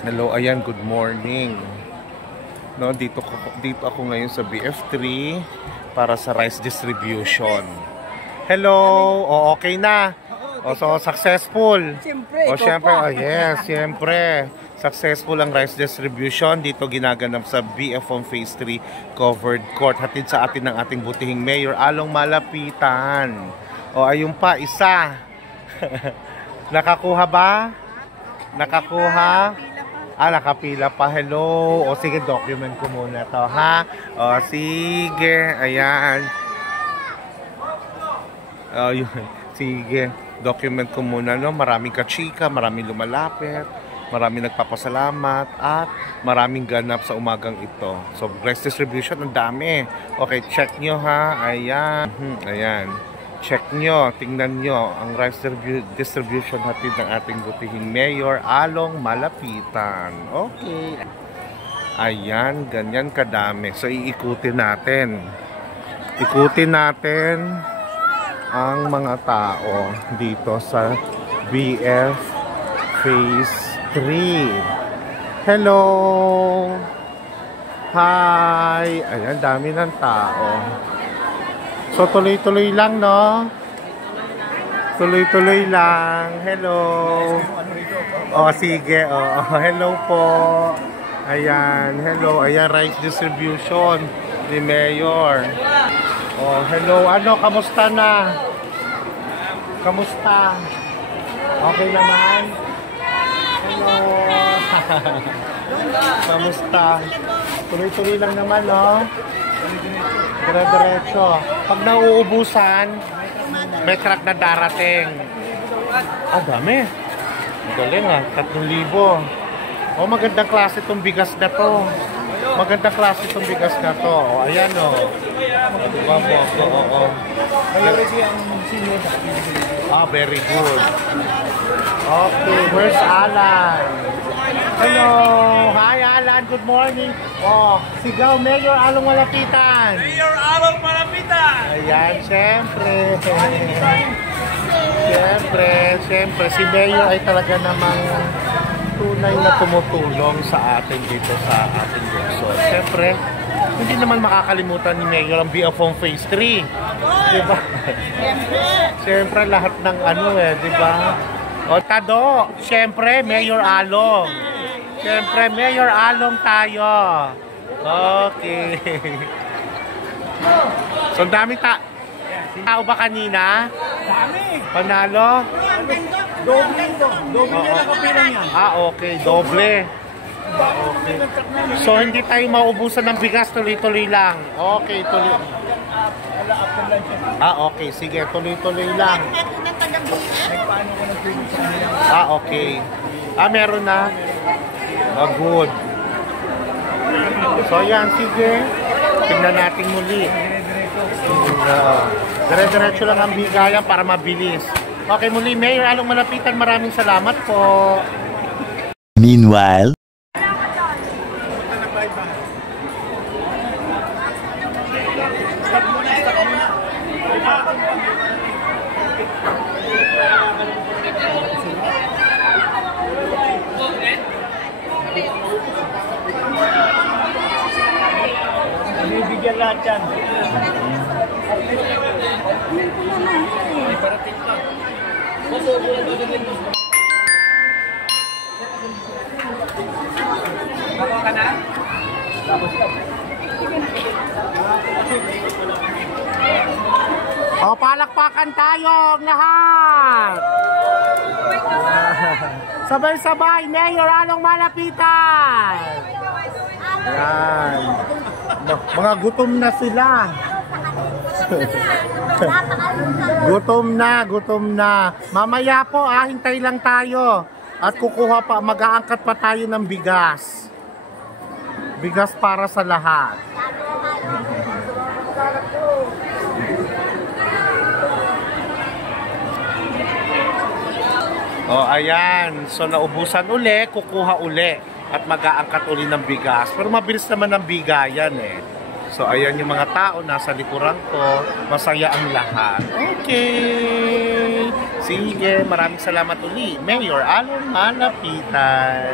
Hello, ayan, good morning. No, dito ako ngayon sa BF3 para sa rice distribution. Hello, okay na. So successful. Siyempre, yes, siyempre. Successful ang rice distribution dito ginaganap sa BF on Phase 3 Covered Court. Hatid sa atin ng ating butihing Mayor Along Malapitan. Ayun pa, isa. Nakakuha ba? Nakakuha? Nakapila pa. Hello. Sige, document ko muna to, ha? Sige. Ayan. Yun. Sige. Document ko muna, no? Maraming kachika, maraming lumalapit, maraming nagpapasalamat, at maraming ganap sa umagang ito. So, rice distribution, ang dami. Okay, check nyo, ha? Ayan. Ayan. Check nyo, tingnan nyo ang rice distribution hatid ng ating butihing Mayor Along Malapitan. Okay. Ayan, ganyan kadami. So, iikutin natin. Ikutin natin ang mga tao dito sa BF Phase 3. Hello! Hi! Ayan, dami ng tao. So, tuloy-tuloy lang, no? Tuloy-tuloy lang. Hello. Sige. Hello po. Ayan. Hello. Ayan, rice distribution ni Mayor. Hello. Kamusta na? Kamusta? Okay naman? Hello. Kamusta? Tuloy-tuloy lang naman, no? Dire-diretso. Pag nauubusan, may truck na darating. Dami. Galing, 3,000. Magandang klase itong bigas na to. Magandang klase itong bigas na to. Ayan, diba po? Very good. Okay, where's Alan? Hello! Hi, Alan. Good morning. Sigaw, Mayor Along Malapitan. Mayor Along Malapitan. Ayan, syempre. Syempre. Si Mayor ay talaga namang tunay na tumutulong sa atin dito sa ating lungsod. Syempre, hindi naman makakalimutan ni Mayor ang BF on Phase 3. Diba? Syempre, lahat ng diba? Tado, syempre, Mayor Along. Siyempre, Mayor Along tayo. Okay. So, dami tao ba kanina? Dami. Panalo? Doble na nakapilang yan. Okay. Doble. Okay. So, hindi tayo maubusan ng bigas. Tuloy-tuloy lang. Okay, tuloy. Okay. Sige, tuloy-tuloy lang. Okay. Meron na. Good. So, yan. Sige. Tingnan natin muli. Dire-diretso lang ang bigayan para mabilis. Okay, muli, Mayor Along Malapitan, maraming salamat po. Meanwhile, Bibigyan lahat yan. Baka ka na? Palakpakan tayo lahat. Sabay-sabay, Mayor Along Malapitan. Yan. Mga gutom na sila. Gutom na. Mamaya po, hintay lang tayo. At kukuha pa, mag-aangkat pa tayo ng bigas. Bigas para sa lahat. Ayan. So, naubusan uli, kukuha uli. At mag-aangkat uli ng bigas. Pero mabilis naman ang bigayan So, ayan yung mga tao nasa likuran ko. Masaya ang lahat. Okay. Sige, maraming salamat uli. Mayor Along Malapitan.